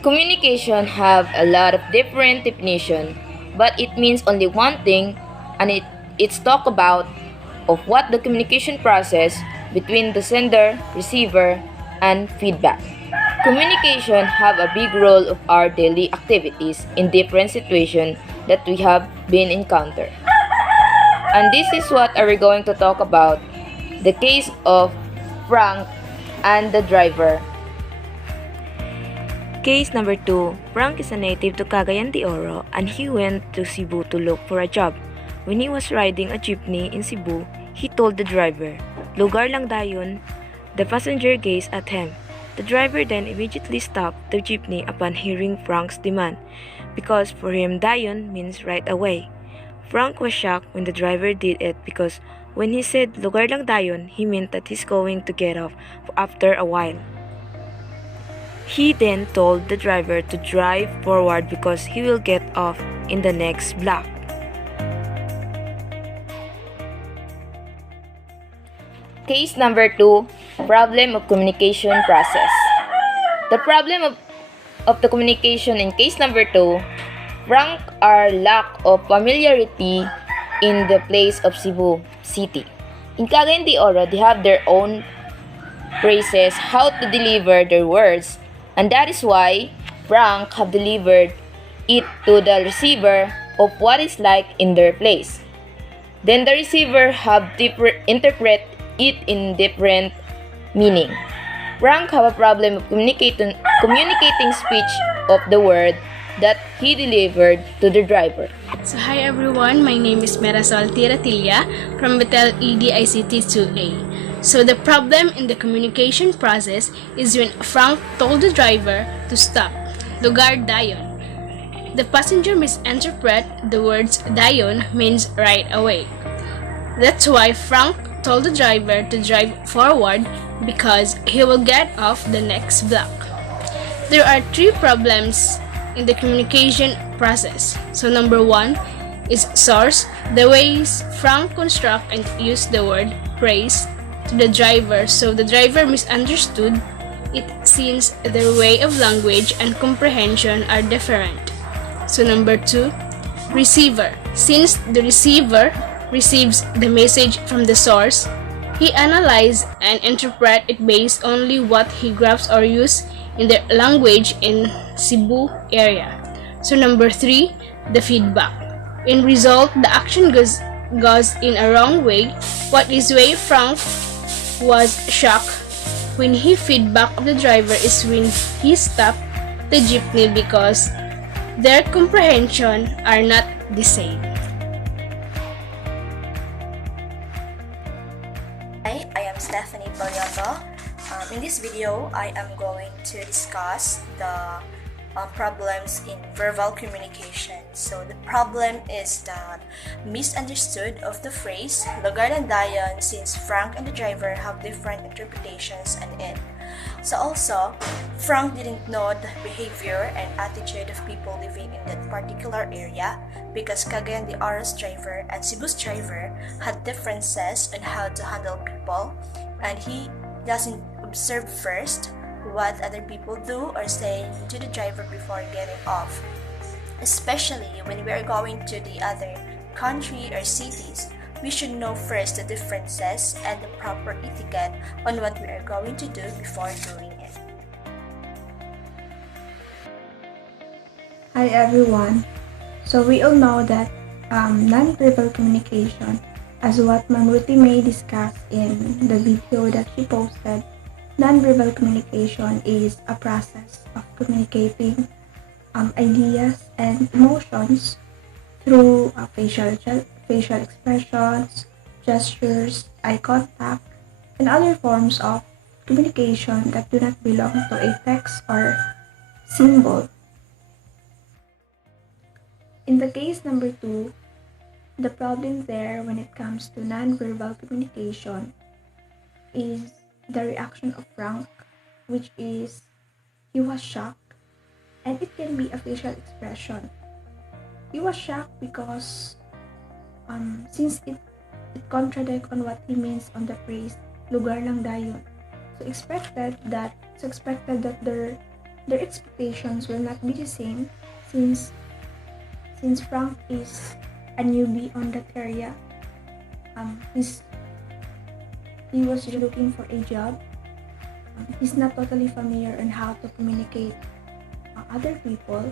Communication have a lot of different definition, but it means only one thing, and it's talk about of what the communication process between the sender, receiver, and feedback. Communication have a big role of our daily activities in different situations that we have been encountered. And this is what are we going to talk about, the case of Frank and the driver. Case number 2. Frank is a native to Cagayan de Oro and he went to Cebu to look for a job. When he was riding a jeepney in Cebu, he told the driver, "Lugar lang dayon." The passenger gazed at him. The driver then immediately stopped the jeepney upon hearing Frank's demand, because for him dayon means right away. Frank was shocked when the driver did it because when he said lugar lang dayon, he meant that he's going to get off after a while. He then told the driver to drive forward because he will get off in the next block. Case number 2, problem of communication process. The problem of the communication in case number 2, Frank are lack of familiarity in the place of Cebu City. In Cagayan de Oro, they have their own phrases how to deliver their words, and that is why Frank have delivered it to the receiver of what is like in their place. Then the receiver have interpret it in different meaning. Frank have a problem of communicating speech of the word that he delivered to the driver. So hi everyone, my name is Merasol Tiratilla from Betel EDICT 2A. So the problem in the communication process is when Frank told the driver to stop. Lugar dayon. The passenger misinterpret the words dayon means right away. That's why Frank told the driver to drive forward because he will get off the next block. There are 3 problems in the communication process. So number 1 is source, the ways Frank construct and use the word praise to the driver so the driver misunderstood it since their way of language and comprehension are different. So number 2, receiver. Since the receiver receives the message from the source, he analyzes and interprets it based only what he grasps or uses in the language in Cebu area. So number 3, the feedback. In result, the action goes in a wrong way. What is way Frank was shocked when he feedback of the driver is when he stopped the jeepney because their comprehension are not the same. Hi, I am Stephanie Palyoto. In this video, I am going to discuss the problems in verbal communication. So the problem is that misunderstood of the phrase lugar ng dayon since Frank and the driver have different interpretations and it. So also, Frank didn't know the behavior and attitude of people living in that particular area because Cagayan de Oro's driver and Cebu's driver had differences on how to handle people, and he doesn't observe first what other people do or say to the driver before getting off, especially when we are going to the other country or cities. We should know first the differences and the proper etiquette on what we are going to do before doing it. Hi everyone. So we all know that non-verbal communication, as what Manruti may discuss in the video that she posted, non-verbal communication is a process of communicating ideas and emotions through facial expressions, gestures, eye contact, and other forms of communication that do not belong to a text or symbol. In the case number 2, the problem there when it comes to non-verbal communication is the reaction of Frank, which is he was shocked, and it can be a facial expression. He was shocked because since it contradicts on what he means on the phrase lugar lang dayon. So expected that their expectations will not be the same since Frank is a newbie on that area. He was looking for a job. He's not totally familiar on how to communicate other people,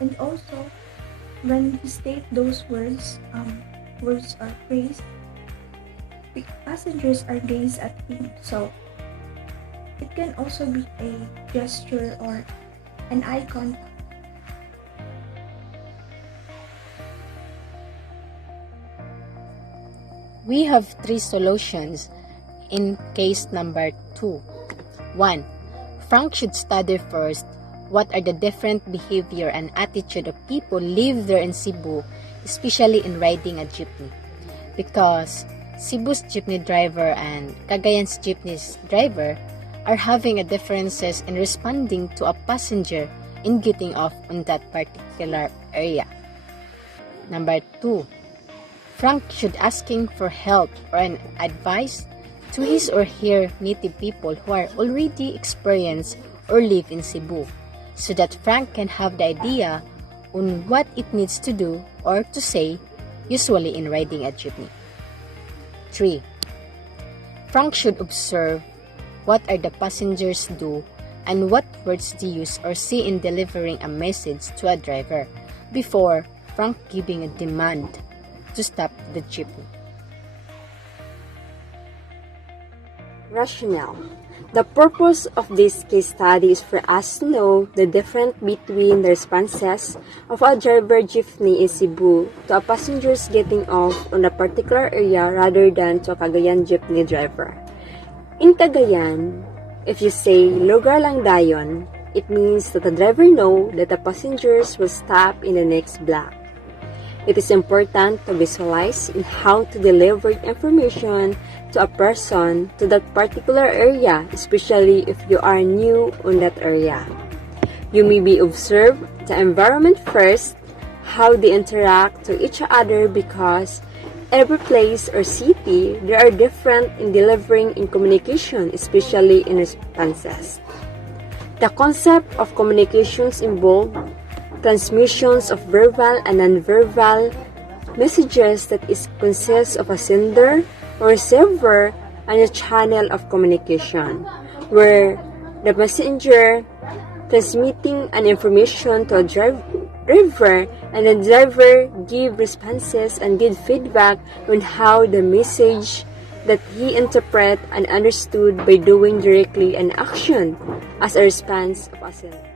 and also when he states those words or phrase, the passengers are gaze at him. So it can also be a gesture or an eye contact. We have three solutions in case number 2. 1. Frank should study first what are the different behavior and attitude of people live there in Cebu, especially in riding a jeepney. Because Cebu's jeepney driver and Cagayan's jeepney's driver are having a differences in responding to a passenger in getting off on that particular area. Number 2. Frank should asking for help or an advice to his or her native people who are already experienced or live in Cebu, so that Frank can have the idea on what it needs to do or to say, usually in riding a jeepney. 3. Frank should observe what are the passengers do and what words they use or say in delivering a message to a driver before Frank giving a demand to stop the jeepney. Rationale. The purpose of this case study is for us to know the difference between the responses of a driver jeepney in Cebu to a passengers getting off on a particular area rather than to a Cagayan jeepney driver. In Cagayan, if you say lugar lang dayon, it means that the driver know that the passengers will stop in the next block. It is important to visualize in how to deliver information to a person to that particular area, especially if you are new on that area. You may be observe the environment first, how they interact to each other, because every place or city, they are different in delivering in communication, especially in responses. The concept of communications involve transmissions of verbal and non-verbal messages that consists of a sender or receiver and a channel of communication, where the messenger transmitting an information to a driver and the driver give responses and give feedback on how the message that he interpret and understood by doing directly an action as a response of a sender.